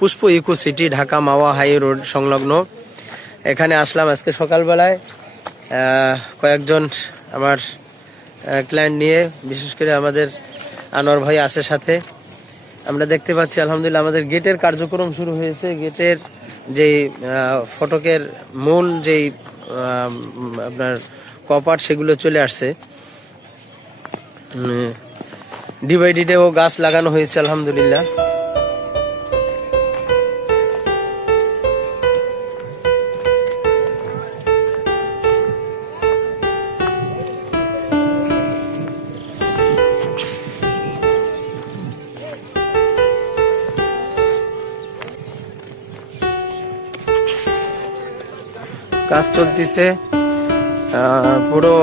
পুষ্প eco city Dhaka মাওয়া high road সংলগ্ন এখানে আসলাম আজকে সকালবেলায় কয়েকজন আমার ক্লায়েন্ট নিয়ে, বিশেষ করে আমাদের আনোয়ার ভাই আছে সাথে। আমরা দেখতে পাচ্ছি আলহামদুলিল্লাহ আমাদের গেটের কার্যক্রম শুরু হয়েছে। গেটের যেই ফটকের মূল যেই আপনার কপাট সেগুলো চলে আসছে। ডিভাইডেও গাছ লাগানো হয়েছে আলহামদুলিল্লাহ। কাজ চলতেছে পুরো